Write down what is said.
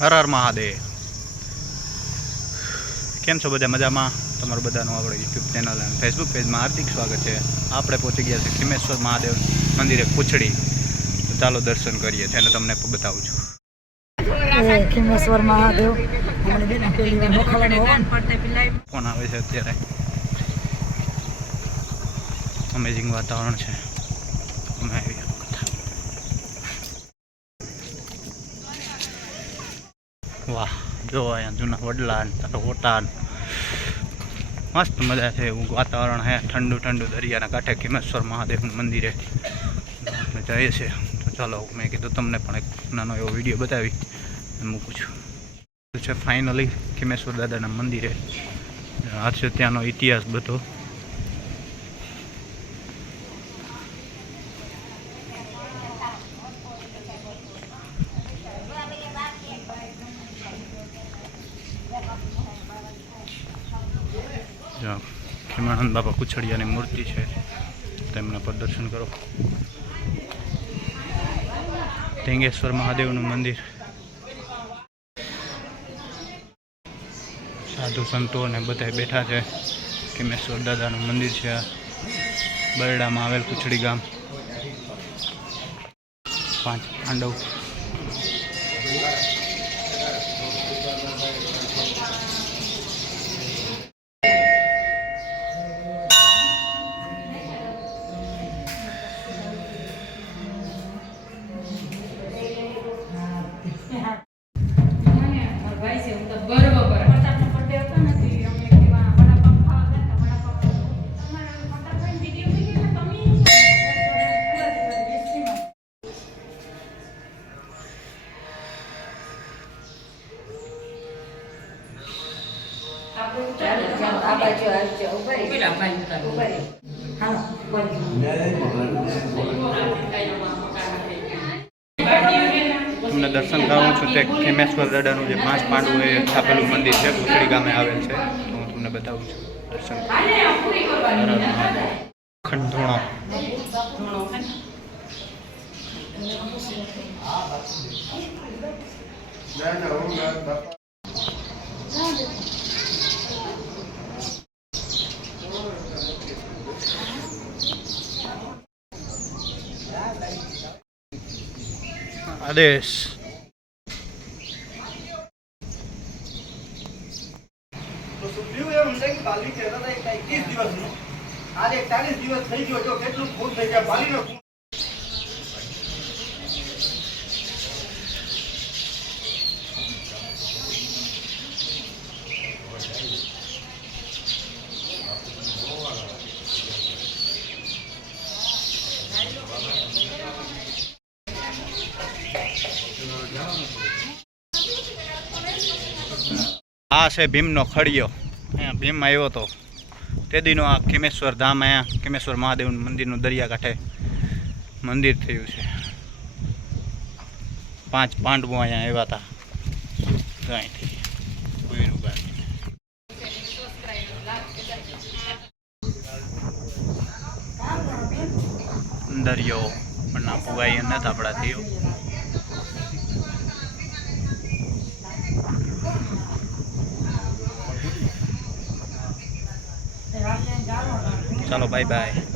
હર હર મહાદેવ. કેમ છો બધા મજામાં? તમારું બધાનું આપણે યુટ્યુબ ચેનલ અને ફેસબુક પેજમાં હાર્દિક સ્વાગત છે. આપણે પહોંચી ગયા છે ખીમેશ્વર મહાદેવ મંદિરે પૂછડી. તો ચાલો દર્શન કરીએ છીએ અને તમને બતાવું છું. કોણ ખીમેશ્વર મહાદેવ. ફોન આવે છે અત્યારે. અમેઝિંગ વાતાવરણ છે. અમે આવી ગયા. વાહ, જો અહીંયા જૂના વડલા હોટા મસ્ત મજા છે એવું વાતાવરણ હે, ઠંડુ ઠંડુ દરિયાના કાંઠે ખીમેશ્વર મહાદેવનું મંદિરે. જઈએ છીએ. તો ચાલો, મેં કીધું તમને પણ એક નાનો એવો વીડિયો બતાવી. મૂકું છું. છે ફાઇનલી ખીમેશ્વર દાદાના મંદિરે. આ છે ત્યાંનો ઇતિહાસ બધો. જો બાબા કુછડિયાની મૂર્તિ છે. તેમના પર દર્શન કરો. ઢેંગેશ્વર મહાદેવનું મંદિર. સાધુ સંતો અને બધા બેઠા છે. કેમેશ્વર દાદાનું મંદિર છે બરડામાં આવેલ કુછડી ગામ. પાંચ પાંડવ. તમને દર્શન કરાવું છું તે ખેમેશ્વર દાદાનું જે પાંચ પાંડવોએ સ્થાપેલું મંદિર છે કુચડી ગામે આવેલ છે, તો હું તમને બતાવું છું દર્શન ખંડોણો. આદેશ ના સુપ્રીમ એમ છે કે છે તો એક 21 દિવસનું. આજે 41 દિવસ થઈ ગયો કેટલું થઈ ગયા. આ છે ભીમનો ખડિયો. અહીંયા ભીમ આવ્યો હતો તે. દીનો આ કેમેશ્વર ધામ અહીંયા, કેમેશ્વર મહાદેવનું મંદિરનું દરિયાકાંઠે મંદિર થયું છે. પાંચ પાંડવો અહીંયા આવ્યા હતા. અહીંથી. દરિયો પણ ના નથી આપણાથી ચાલો બાય બાય